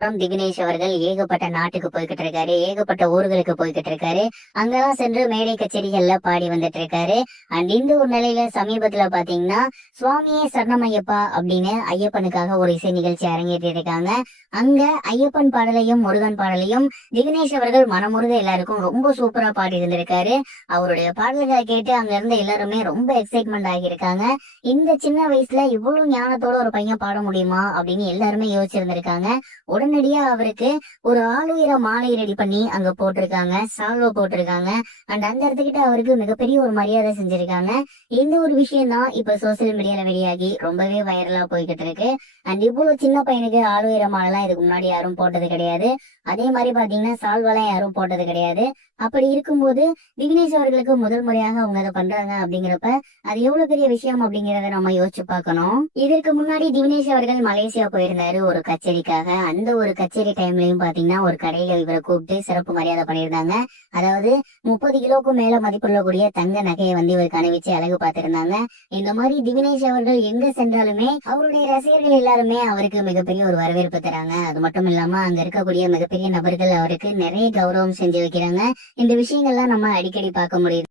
திவினேஷ் அவர்கள் ஏகப்பட்ட நாட்டுக்கு போய்கிட்டு இருக்காரு, ஏகப்பட்ட ஊர்களுக்கு போய்கிட்டு இருக்காரு. அங்கெல்லாம் சென்று மேடை கச்சேரிகள்ல பாடி வந்துட்டு இருக்காரு. அண்ட் இந்த ஒரு நிலையில சமீபத்துல பாத்தீங்கன்னா சுவாமியே சரணமையப்பா அப்படின்னு ஐயப்பனுக்காக ஒரு இசை நிகழ்ச்சி அரங்கேற்றி இருக்காங்க. அங்க ஐயப்பன் பாடலையும் முருகன் பாடலையும் திவினேஷ் அவர்கள் மனமுருக எல்லாருக்கும் ரொம்ப சூப்பரா பாடி இருந்திருக்காரு. அவருடைய பாடல்களை கேட்டு அங்க இருந்த எல்லாருமே ரொம்ப எக்ஸைட்மெண்ட் ஆகியிருக்காங்க. இந்த சின்ன வயசுல இவ்வளவு ஞானத்தோட ஒரு பையன் பாட முடியுமா அப்படின்னு எல்லாருமே யோசிச்சிருந்திருக்காங்க. உடனடியா அவருக்கு ஒரு ஆளுயர மாலை ரெடி பண்ணி அங்க போட்டிருக்காங்க, சால்வ போட்டிருக்காங்க. அண்ட் அந்த இடத்துக்கிட்ட அவருக்கு மிகப்பெரிய ஒரு மரியாதை செஞ்சிருக்காங்க. இந்த ஒரு விஷயம் தான் இப்ப சோசியல் மீடியால வெளியாகி ரொம்பவே வைரலா போய்கிட்டு இருக்கு. அண்ட் இவ்வளவு சின்ன பையனுக்கு ஆளுயர மாலைலாம் இதுக்கு முன்னாடி யாரும் போட்டது கிடையாது. அதே மாதிரி பாத்தீங்கன்னா சால்வெல்லாம் யாரும் போட்டது கிடையாது. அப்படி இருக்கும்போது திவினேஷ் அவர்களுக்கு முதல் முறையாக அவங்க அதை பண்றாங்க அப்படிங்கிறப்ப அது எவ்வளவு பெரிய விஷயம் அப்படிங்கறத நம்ம யோசிச்சு பார்க்கணும். இதற்கு முன்னாடி திவினேஷ் அவர்கள் மலேசியா போயிருந்தாரு ஒரு கச்சேரிக்காக. அந்த ஒரு கச்சேரி டைம்லயும் பாத்தீங்கன்னா ஒரு கடையில இவரை கூப்பிட்டு சிறப்பு மரியாதை பண்ணியிருந்தாங்க. அதாவது 30 கிலோக்கும் மேல மதிப்புள்ளக்கூடிய தங்க நகையை வந்து இவருக்கு அணிவிச்சு அழகு பார்த்திருந்தாங்க. இந்த மாதிரி திவினேஷ் அவர்கள் எங்க சென்றாலுமே அவருடைய ரசிகர்கள் எல்லாருமே அவருக்கு மிகப்பெரிய ஒரு வரவேற்பு தராங்க. அது மட்டும் இல்லாம அங்க இருக்கக்கூடிய மிகப்பெரிய நபர்கள் அவருக்கு நிறைய கௌரவம் செஞ்சு வைக்கிறாங்க. இந்த விஷயங்கள்லாம் நம்ம அடிக்கடி பார்க்க முடியுது.